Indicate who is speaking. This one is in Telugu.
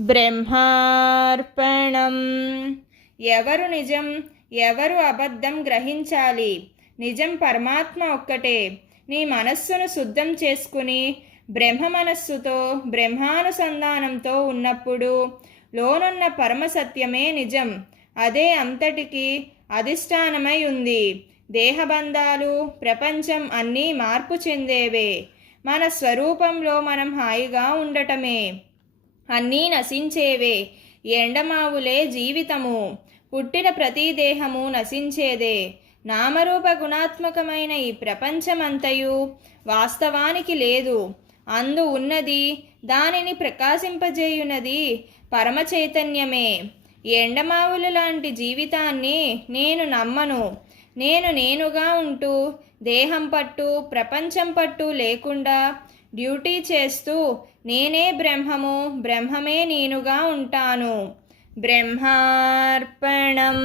Speaker 1: బ్రహ్మార్పణం. ఎవరు నిజం? ఎవరు అబద్ధం గ్రహించాలి? నిజం పరమాత్మ ఒక్కటే. నీ మనస్సును శుద్ధం చేసుకుని బ్రహ్మ మనస్సుతో బ్రహ్మానుసంధానంతో ఉన్నప్పుడు లోనున్న పరమ సత్యమే నిజం. అదే అంతటికి అధిష్టానమై ఉంది. దేహబంధాలు ప్రపంచం అన్నీ మార్పు చెందేవే. మన స్వరూపంలో మనం హాయిగా ఉండటమే. అన్నీ నశించేవే. ఎండమావులే జీవితము. పుట్టిన ప్రతి దేహము నశించేదే. నామరూప గుణాత్మకమైన ఈ ప్రపంచమంతయు వాస్తవానికి లేదు. అందు ఉన్నది దానిని ప్రకాశింపజేయునది పరమ చైతన్యమే ఎండమావుల లాంటి జీవితాన్ని నేను నమ్మను. నేను నేనుగా ఉంటూ దేహం పట్టు ప్రపంచం పట్టు లేకుండా డ్యూటీ చేస్తూ నేనే బ్రహ్మము బ్రహ్మమే నేనుగా ఉంటాను. బ్రహ్మార్పణం.